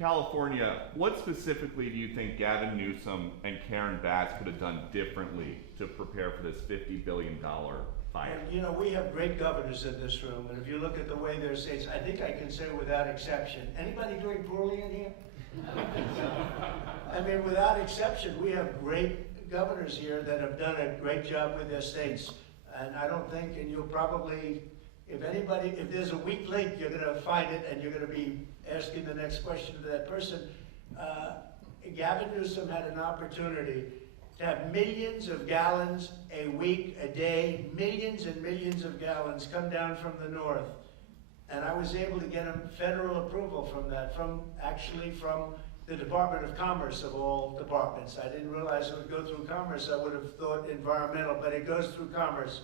California, what specifically do you think Gavin Newsom and Karen Bass could have done differently to prepare for this $50 billion fire? And, you know, we have great governors in this room, and if you look at the way their states, I think I can say without exception, anybody doing poorly in here? I mean, without exception, we have great governors here that have done a great job with their states. And I don't think, and you'll probably, if there's a weak link, you're gonna find it, and you're gonna be asking the next question to that person. Gavin Newsom had an opportunity to have millions of gallons a week, a day, millions and millions of gallons come down from the north. And I was able to get him federal approval from that, from the Department of Commerce of all departments. I didn't realize it would go through Commerce. I would have thought environmental, but it goes through Commerce.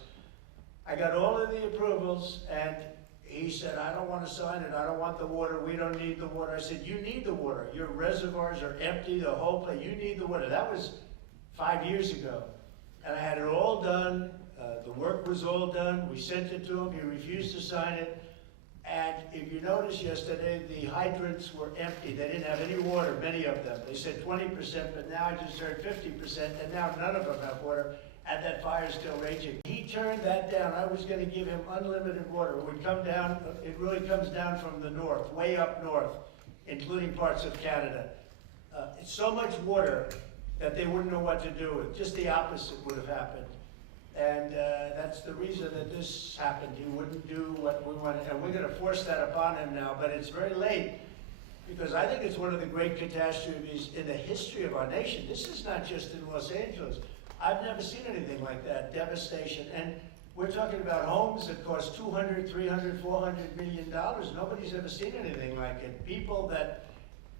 I got all of the approvals, and he said, I don't want to sign it. I don't want the water. We don't need the water. I said, you need the water. Your reservoirs are empty, the whole place. You need the water. That was 5 years ago. And I had it all done. The work was all done. We sent it to him. He refused to sign it. And if you noticed yesterday, the hydrants were empty. They didn't have any water, many of them. They said 20%, but now I just heard 50%, and now none of them have water, and that fire's still raging. He turned that down. I was going to give him unlimited water. It would come down, it really comes down from the north, way up north, including parts of Canada. It's so much water that they wouldn't know what to do with. Just the opposite would have happened. And that's the reason that this happened. He wouldn't do what we wanted, and we're going to force that upon him now, but it's very late, because I think it's one of the great catastrophes in the history of our nation. This is not just in Los Angeles. I've never seen anything like that, devastation. And we're talking about homes that cost $200, $300, $400 million. Nobody's ever seen anything like it. People that,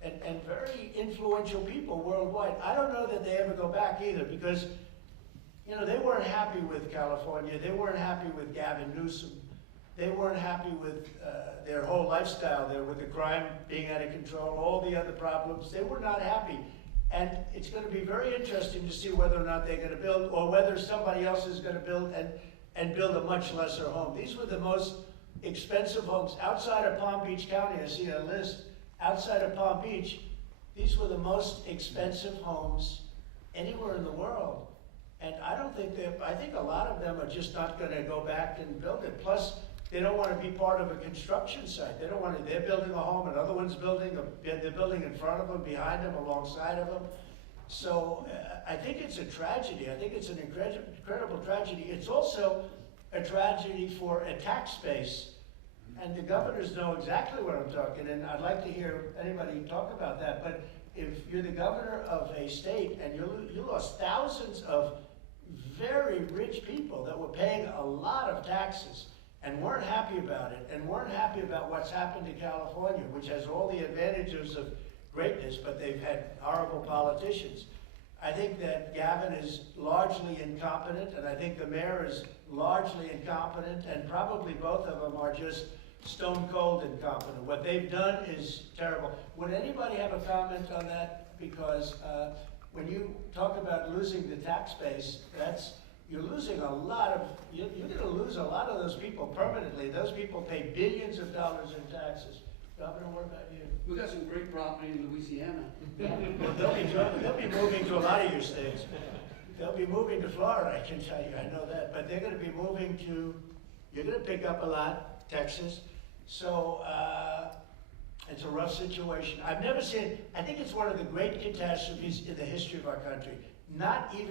and very influential people worldwide. I don't know that they ever go back either, because you know, they weren't happy with California. They weren't happy with Gavin Newsom. They weren't happy with their whole lifestyle there, with the crime being out of control, all the other problems. They were not happy. And it's going to be very interesting to see whether or not they're going to build, or whether somebody else is going to build and build a much lesser home. These were the most expensive homes outside of Palm Beach County. I see a list outside of Palm Beach. These were the most expensive homes anywhere in the world. And I don't think I think a lot of them are just not going to go back and build it. Plus, they don't want to be part of a construction site. They don't want to, they're building a home, another one's building, they're building in front of them, behind them, alongside of them. So I think it's a tragedy. I think it's an incredible tragedy. It's also a tragedy for a tax base. And the governors know exactly what I'm talking, and I'd like to hear anybody talk about that. But if you're the governor of a state and you lost thousands of very rich people that were paying a lot of taxes and weren't happy about it, and weren't happy about what's happened to California, which has all the advantages of greatness, but they've had horrible politicians. I think that Gavin is largely incompetent, and I think the mayor is largely incompetent, and probably both of them are just stone cold incompetent. What they've done is terrible. Would anybody have a comment on that? Because when you talk about losing the tax base, you're losing a lot of, you're going to lose a lot of those people permanently. Those people pay billions of dollars in taxes. Governor, what about you? We got some great property in Louisiana. Well, they'll be moving to a lot of your states. They'll be moving to Florida, I can tell you, I know that. But they're going to be moving to, you're going to pick up a lot, Texas. So it's a rough situation. I've never seen, I think it's one of the great catastrophes in the history of our country. Not even